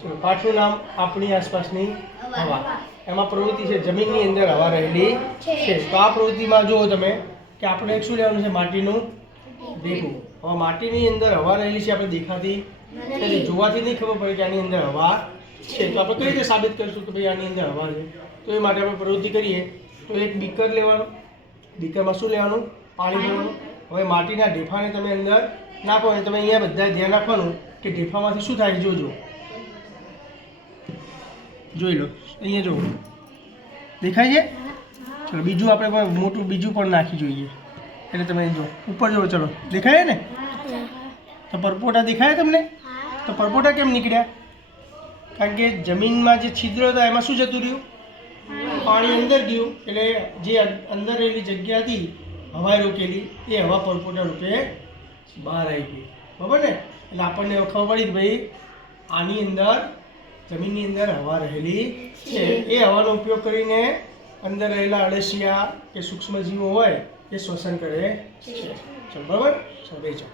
ચલો પાઠનું નામ આપણી આસપાસની હવા. એમાં પ્રવૃત્તિ છે જમીનની અંદર હવા રહેલી છે. તો આ પ્રવૃત્તિમાં જુઓ તમે કે આપણે એક શું લેવાનું છે માટીનું ઢેફું. હવે માટીની અંદર હવા રહેલી છે આપણે દેખાતી નથી, જોવાથી નહીં ખબર પડે કે આની અંદર હવા છે. તો આપણે કઈ રીતે સાબિત કરીશું કે ભાઈ આની અંદર હવા છે? તો એ માટે આપણે પ્રવૃત્તિ કરીએ તો એક બીકર લેવાનું, બીકરમાં શું લેવાનું? પાણી લેવાનું. હવે માટીના ઢેફાને તમે અંદર નાખો અને તમે અહીંયા બધા ધ્યાન રાખવાનું કે ઢેફામાંથી શું થાય જોજો, જોઈ લો અહીંયા જો દેખાય છે. ચલો બીજું આપણે મોટું બીજું પણ નાખી જોઈએ એટલે તમે જો ઉપર જો, ચલો દેખાય ને? તો પરપોટા દેખાય તમને? તો પરપોટા કેમ નીકળ્યા? કારણ કે જમીનમાં જે છિદ્ર હતા એમાં શું જતું રહ્યું? પાણી અંદર ગયું એટલે જે અંદર રહેલી જગ્યા હતી હવાએ રોકેલી એ હવા પરપોટા રૂપે બહાર આવી ગઈ. બરાબર ને? એટલે આપણને ખબર પડી કે ભાઈ આની અંદર જમીનની અંદર હવા રહેલી છે. એ હવાનો ઉપયોગ કરીને અંદર રહેલા અળસિયા કે સૂક્ષ્મજીવો હોય એ શ્વસન કરે છે. ચલો બરાબર, સમજાઈ જાઓ.